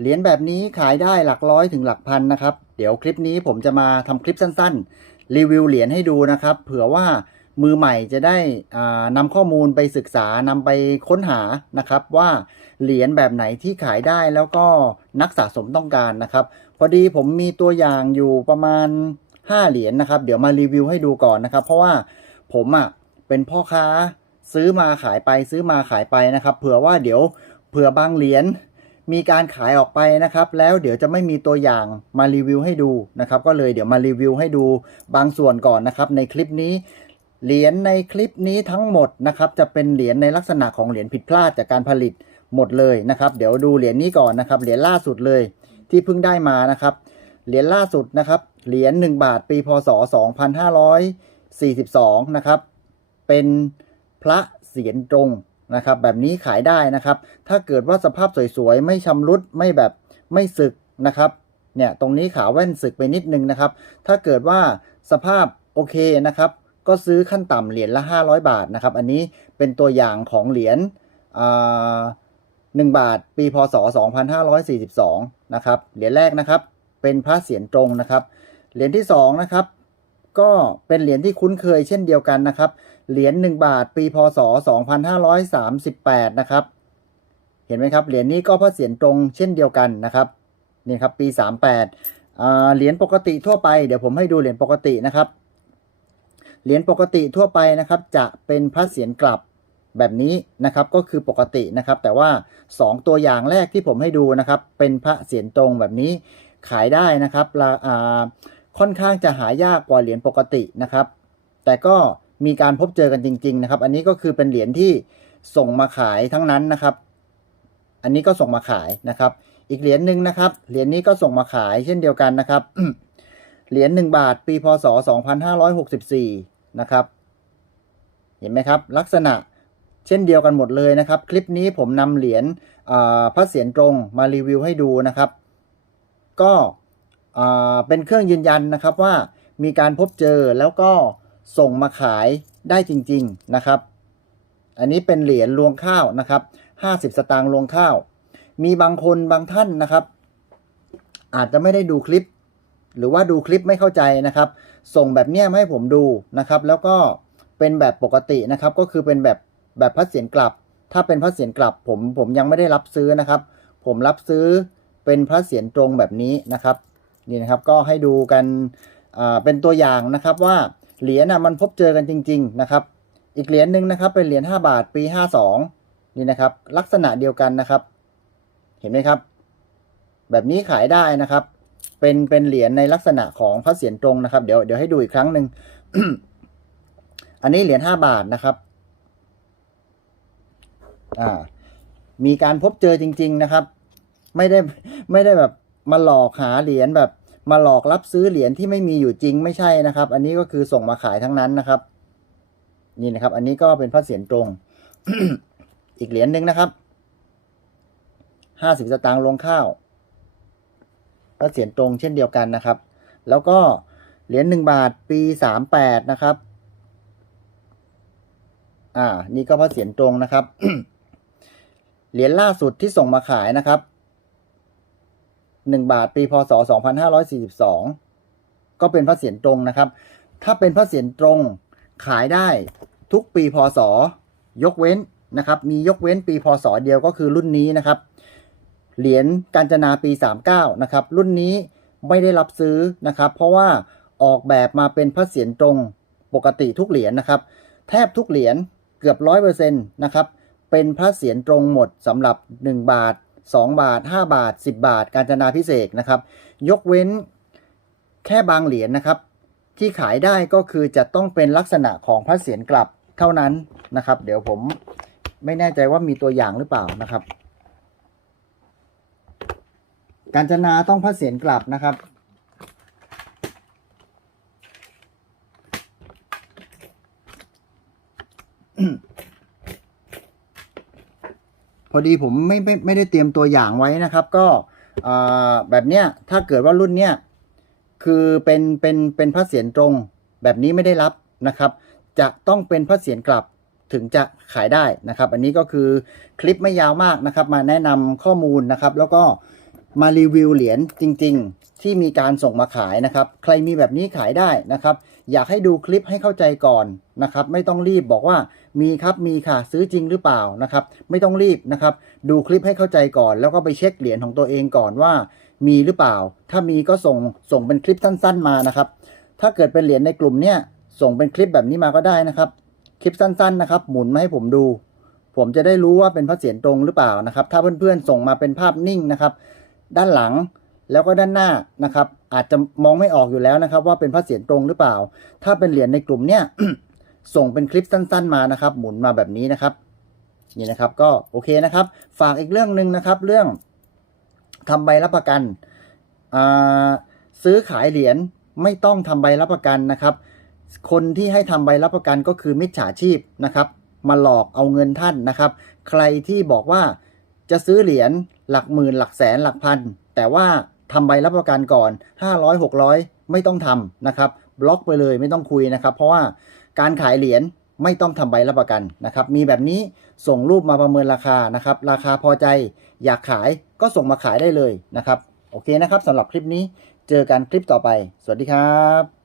เหรียญแบบนี้ขายได้หลักร้อยถึงหลักพันนะครับ เดี๋ยวคลิปนี้ผมจะมาทำคลิปสั้นๆ รีวิวเหรียญให้ดูนะครับ เผื่อว่ามือใหม่จะได้อ่านำข้อมูลไปศึกษานำไปค้นหานะครับ ว่าเหรียญแบบไหนที่ขายได้แล้วก็นักสะสมต้องการนะครับ พอดีผมมีตัวอย่างอยู่ประมาณ 5 เหรียญนะครับ เดี๋ยวมารีวิวให้ดูก่อนนะครับ เพราะว่าผมอะเป็นพ่อค้าซื้อมาขายไปซื้อมาขายไปนะครับ เผื่อว่าเดี๋ยวเผื่อบางเหรียญ มีการขายออกไปนะครับ แล้วเดี๋ยวจะไม่มีตัวอย่างมารีวิวให้ดูนะครับ ก็เลยเดี๋ยวมารีวิวให้ดูบางส่วนก่อนนะครับ ในคลิปนี้เหรียญในคลิปนี้ทั้งหมดนะครับ จะเป็นเหรียญในลักษณะของเหรียญผิดพลาดจากการผลิตหมดเลยนะครับ เดี๋ยวดูเหรียญนี้ก่อนนะครับ เหรียญล่าสุดเลยที่เพิ่งได้มานะครับ เหรียญล่าสุดนะครับ เหรียญ1บาทปีพศ 2542 นะครับ เป็นพระเสียรตรง นะครับแบบนี้ขายได้นะครับ ถ้าเกิดว่าสภาพสวยๆ ไม่ชำรุดไม่แบบไม่สึกนะครับเนี่ยตรงนี้ขาแว่นสึกไปนิดนึงนะครับ ถ้าเกิดว่าสภาพโอเคนะครับ ก็ซื้อขั้นต่ำเหรียญละ 500 บาทนะครับ อันนี้เป็นตัวอย่างของเหรียญอ่า1บาทปีพศ 2542 นะครับ เหรียญแรกนะครับ เป็นพระเสียรตรงนะครับ เหรียญที่2นะครับ ก็เป็นเหรียญที่คุ้นเคยเช่นเดียวกันนะครับ เหรียญ1บาทปีพศ 2538 นะครับ เห็นไหมครับ เหรียญนี้ก็พระเสียรตรงเช่นเดียวกันนะครับ นี่ครับปี 38เหรียญปกติทั่วไป เดี๋ยวผมให้ดูเหรียญปกตินะครับ เหรียญปกติทั่วไปนะครับ จะเป็นพระเศียรกลับแบบนี้นะครับ ก็คือปกตินะครับ แต่ว่า 2 ตัวอย่างแรกที่ผมให้ดูนะครับ เป็นพระเศียรตรงแบบนี้ขายได้นะครับราอ่า ค่อนข้างจะหายากกว่าเหรียญปกตินะครับ แต่ก็มีการพบเจอกันจริง ๆ นะครับ อันนี้ก็คือเป็นเหรียญที่ส่งมาขายทั้งนั้นนะครับ อันนี้ก็ส่งมาขายนะครับ อีกเหรียญหนึ่งนะครับ เหรียญนี้ก็ส่งมาขายเช่นเดียวกันนะครับ เหรียญ1บาทปีพศ 2564 นะครับ เห็นไหมครับ ลักษณะเช่นเดียวกันหมดเลยนะครับ คลิปนี้ผมนำเหรียญพระเศียรตรงมารีวิวให้ดูนะครับ ก็ เป็นเครื่องยืนยันนะครับว่ามีการพบเจอแล้วก็ส่งมาขายได้จริง ๆนะครับ อันนี้เป็นเหรียญรวงข้าวนะครับ50 สตางค์รวงข้าว มีบางคนบางท่านนะครับ อาจจะไม่ได้ดูคลิป หรือว่าดูคลิปไม่เข้าใจนะครับ ส่งแบบเนี้ยมาให้ผมดูนะครับ แล้วก็เป็นแบบปกตินะครับ ก็คือเป็นแบบแบบพัดเสียนกลับ ถ้าเป็นพัดเสียนกลับผมผมยังไม่ได้รับซื้อนะครับ ผมรับซื้อเป็นพระเสียรตรงแบบนี้นะครับ นี่นะครับก็ให้ดูกันเป็นตัวอย่างนะครับว่าเหรียญนะมันพบเจอกันจริง ๆ นะครับ อีกเหรียญหนึ่งนะครับเป็นเหรียญ5บาทปี 52 นี่นะครับ ลักษณะเดียวกันนะครับ เห็นไหมครับ แบบนี้ขายได้นะครับ เป็นเป็นเหรียญในลักษณะของพระเศียรตรงนะครับ เดี๋ยวเดี๋ยวให้ดูอีกครั้งหนึ่งอันนี้เหรียญห้าบาทนะครับอ่ามีการพบเจอจริง ๆนะครับ ไม่ได้ไม่ได้แบบ มาหลอกหาเหรียญแบบ มาหลอกรับซื้อเหรียญที่ไม่มีอยู่จริงไม่ใช่นะครับ อันนี้ก็คือส่งมาขายทั้งนั้นนะครับ นี่นะครับ อันนี้ก็เป็นพระเศียรตรง อีกเหรียญหนึ่งนะครับห้าสิบสตางค์ลงข้าวก็เสียนตรงเช่นเดียวกันนะครับ แล้วก็เหรียญหนึ่งบาทปีสามแปดนะครับ อ่า นี่ก็พระเสียนตรงนะครับเหรียญล่าสุดที่ส่งมาขายนะครับ หนึ่งบาทปีพศสองพันห้าร้อยสี่สิบสองก็เป็นพระเสียนตรงนะครับ ถ้าเป็นพระเสียนตรงขายได้ทุกปีพศ ยกเว้นนะครับ มียกเว้นปีพศเดียวก็คือรุ่นนี้นะครับ เหรียญกาญจนาปี 39 นะครับ รุ่นนี้ไม่ได้รับซื้อนะครับ เพราะว่าออกแบบมาเป็นพระเศียรตรงปกติทุกเหรียญนะครับ แทบทุกเหรียญเกือบร้อยเปอร์เซ็นต์นะครับ เป็นพระเศียรตรงหมดสำหรับ 1 บาท 2 บาท 5 บาท 10 บาท การจนาพิเศษนะครับ ยกเว้นแค่บางเหรียญนะครับ ที่ขายได้ก็คือจะต้องเป็นลักษณะของพระเศียรกลับเท่านั้นนะครับ เดี๋ยวผมไม่แน่ใจว่ามีตัวอย่างหรือเปล่านะครับ การจนาต้องพระเศียรกลับนะครับ พอดีผมไม่ไม่ไม่ได้เตรียมตัวอย่างไว้นะครับ ก็แบบเนี้ยถ้าเกิดว่ารุ่นเนี้ยคือเป็นเป็นเป็นพระเศียรตรงแบบนี้ไม่ได้รับนะครับ จะต้องเป็นพระเศียรกลับถึงจะขายได้นะครับ อันนี้ก็คือคลิปไม่ยาวมากนะครับ มาแนะนำข้อมูลนะครับ แล้วก็ มารีวิวเหรียญจริง ๆ ที่มีการส่งมาขายนะครับ ใครมีแบบนี้ขายได้นะครับ อยากให้ดูคลิปให้เข้าใจก่อนนะครับ ไม่ต้องรีบบอกว่ามีครับมีค่ะซื้อจริงหรือเปล่านะครับ ไม่ต้องรีบนะครับ ดูคลิปให้เข้าใจก่อน แล้วก็ไปเช็คเหรียญของตัวเองก่อนว่า มีหรือเปล่า ถ้ามีก็ส่งส่งเป็นคลิปสั้น ๆ มานะครับ ถ้าเกิดเป็นเหรียญในกลุ่มเนี่ยส่งเป็นคลิปแบบนี้มาก็ได้นะครับ คลิปสั้น ๆ นะครับ หมุนมาให้ผมดู ผมจะได้รู้ว่าเป็นพระเศียรตรงหรือเปล่านะครับ ถ้าเพื่อนๆส่งมาเป็นภาพนิ่งนะครับ ด้านหลังแล้วก็ด้านหน้านะครับ อาจจะมองไม่ออกอยู่แล้วนะครับ ว่าเป็นพระเศียรตรงหรือเปล่า ถ้าเป็นเหรียญในกลุ่มเนี่ยส่งเป็นคลิปสั้น ๆมานะครับ หมุนมาแบบนี้นะครับนี่นะครับก็โอเคนะครับ ฝากอีกเรื่องหนึ่งนะครับ เรื่องทำใบรับประกันซื้อขายเหรียญไม่ต้องทำใบรับประกันนะครับ คนที่ให้ทำใบรับประกันก็คือมิจฉาชีพนะครับ มาหลอกเอาเงินท่านนะครับ ใครที่บอกว่าจะซื้อเหรียญ หลักหมื่นหลักแสนหลักพัน แต่ว่าทำใบรับประกันก่อน 500 600 ไม่ต้องทำนะครับ บล็อกไปเลยไม่ต้องคุยนะครับ เพราะว่าการขายเหรียญไม่ต้องทำใบรับประกันนะครับ มีแบบนี้ส่งรูปมาประเมินราคานะครับ ราคาพอใจอยากขายก็ส่งมาขายได้เลยนะครับ โอเคนะครับสำหรับคลิปนี้เจอกันคลิปต่อไป สวัสดีครับ